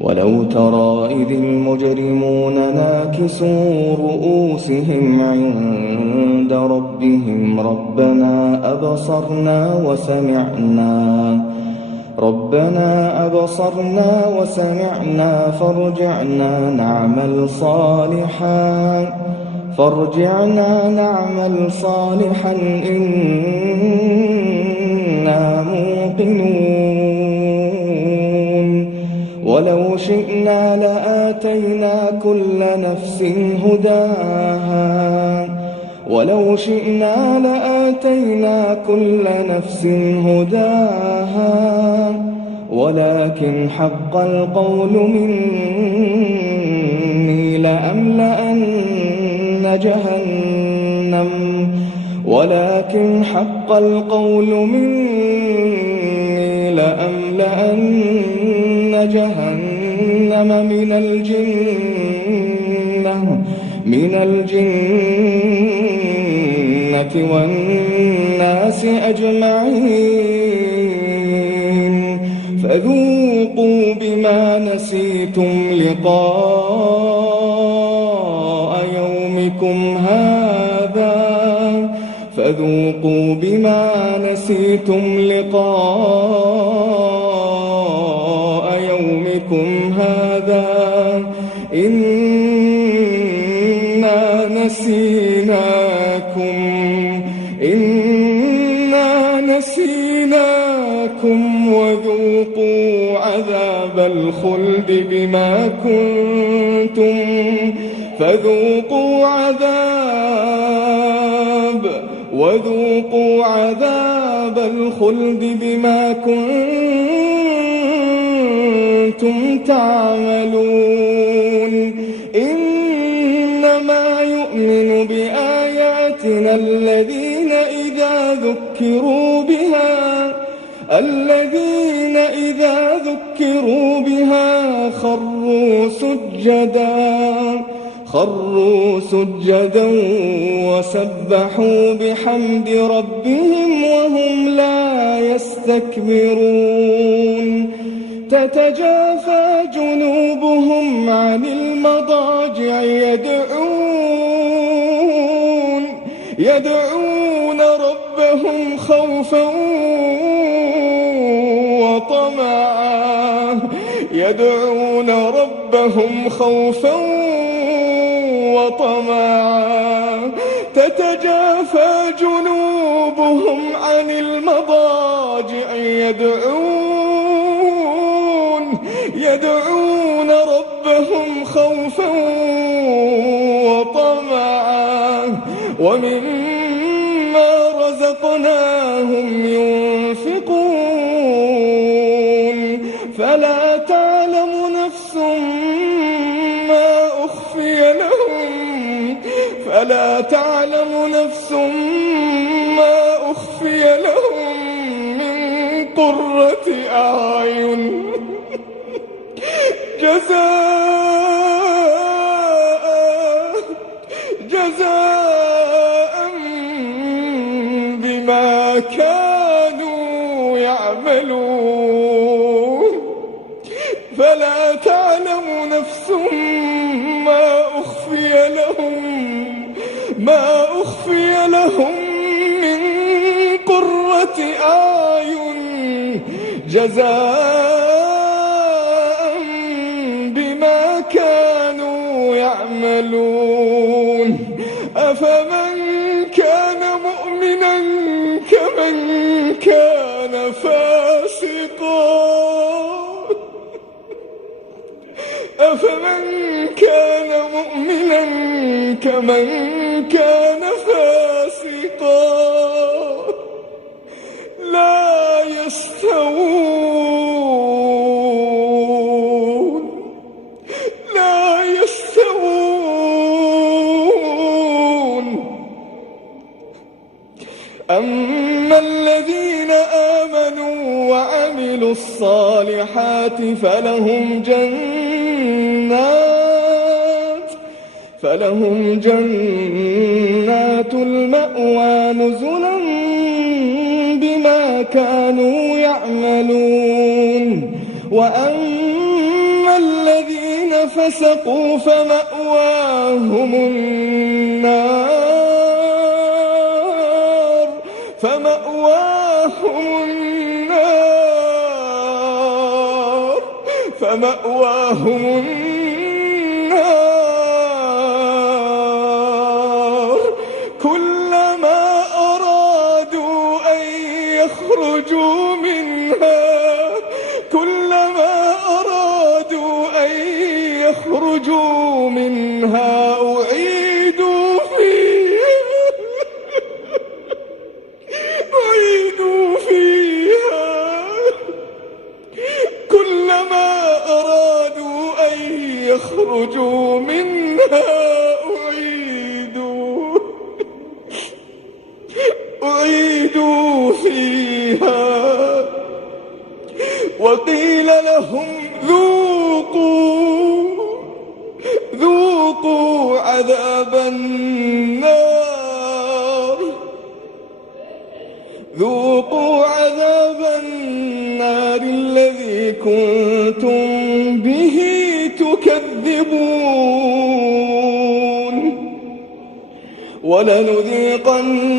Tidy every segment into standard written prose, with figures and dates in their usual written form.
ولو ترى إذ المجرمون ناكسوا رؤوسهم عند ربهم ربنا أبصرنا وسمعنا فارجعنا نعمل صالحا إنا موقنون ولو شئنا لآتينا كل نفس هداها ولكن حق القول مني لأملأن جهنم من الجنة والناس أجمعين فذوقوا بما نسيتم لقاء يومكم هذا إنا نسيناكم وذوقوا عذاب الخلد بما كنتم تعملون إنما يؤمن بآياتنا الذين إذا ذكروا بها خروا سجدا وسبحوا بحمد ربهم وهم لا يستكبرون تتجافى جنوبهم عن المضاجع يدعون ربهم خوفا وطمعا تتجافى جنوبهم عن المضاجع يدعون ربهم خوفا وطمعا ومما رزقناهم ينفقون فلا تعلم نفس ما أخفي لهم من قرة أعين جزاء بما كانوا يعملون فلا تعلم نفس ما أخفي لهم من قرة أعين جزاء بما كانوا يعملون أفمن كان مؤمنا كمن كان فاسقا لا يستوون أما الذين آمنوا وعملوا الصالحات فلهم جنات المأوى نزلا بما كانوا يعملون وأما فسقوا فمأواهم النار كلما أرادوا أن يخرجوا منها أعيدوا فيها كلما أرادوا أن يخرجوا منها أعيدوا فيها وقيل لهم ذوقوا عذاب النار الذي كنتم به تكذبون ولنذيقنهم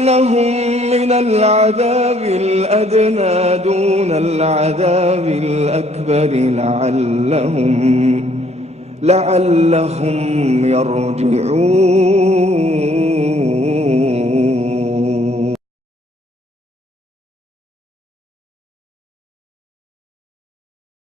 من العذاب الأدنى دون العذاب الأكبر لعلهم يرجعون.